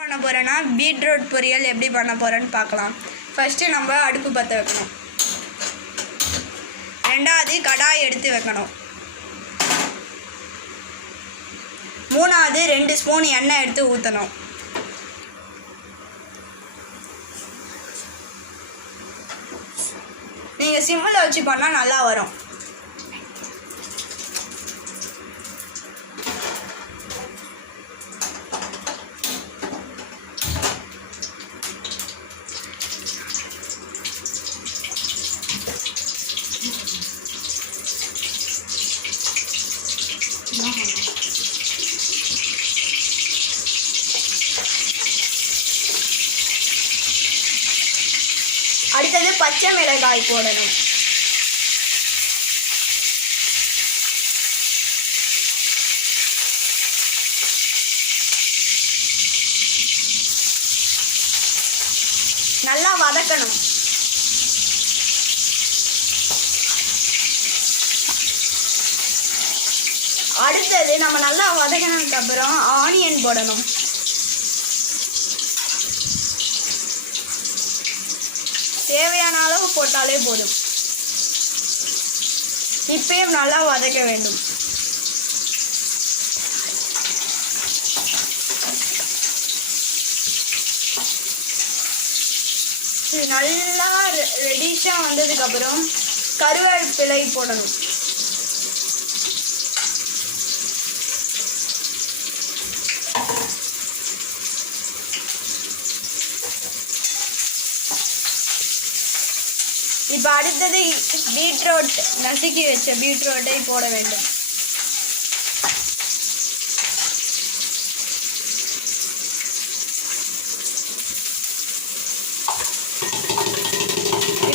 பண்ண போகிறேன்னா பீட்ரூட் பொரியல் எப்படி பண்ண போகிறேன்னு பார்க்கலாம். ஃபஸ்ட்டு நம்ம அடுப்பு பற்ற வைக்கணும். ரெண்டாவது கடாய் எடுத்து வைக்கணும். மூணாவது 2 ஸ்பூன் எண்ணெய் எடுத்து ஊற்றணும். நீங்கள் சிம்மில் வச்சு பண்ணால் நல்லா வரும். அடுத்தது பச்சை மிளகாய் போடணும். நல்லா வதக்கணும். அடுத்தது நம்ம நல்லா வதக்கினதுக்கு அப்புறம் ஆனியன் போடணும். தேவையான அளவு போட்டாலே போதும். இப்பயும் நல்லா வதக்க வேண்டும். இது நல்லா ரெடிஷாக வந்ததுக்கப்புறம் கருவேப்பிலை போடணும். இப்போ அடுத்தது பீட்ரூட், நசுக்கி வச்ச பீட்ரூட்டை போட வேண்டும்.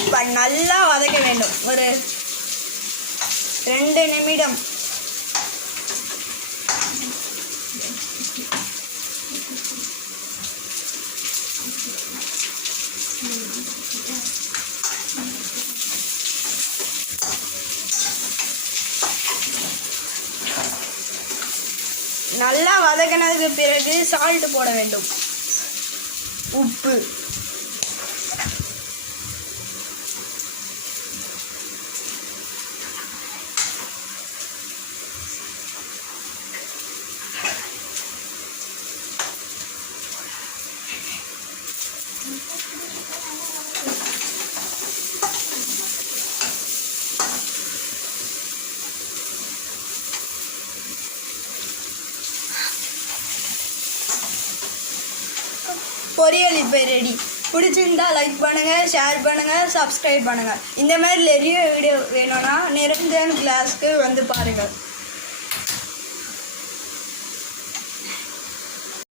இப்போ நல்லா வதக்க வேண்டும். ஒரு 2 நிமிடம். நல்லா வதக்கினதுக்கு பிறகு சால்ட் போட வேண்டும். உப்பு. பொரியல் இப்போ ரெடி. பிடிச்சிருந்தா லைக் பண்ணுங்கள், ஷேர் பண்ணுங்கள், சப்ஸ்கிரைப் பண்ணுங்கள். இந்த மாதிரி நிறைய வீடியோ வேணும்னா நிரஞ்சன் கிளாஸ்க்கு வந்து பாருங்கள்.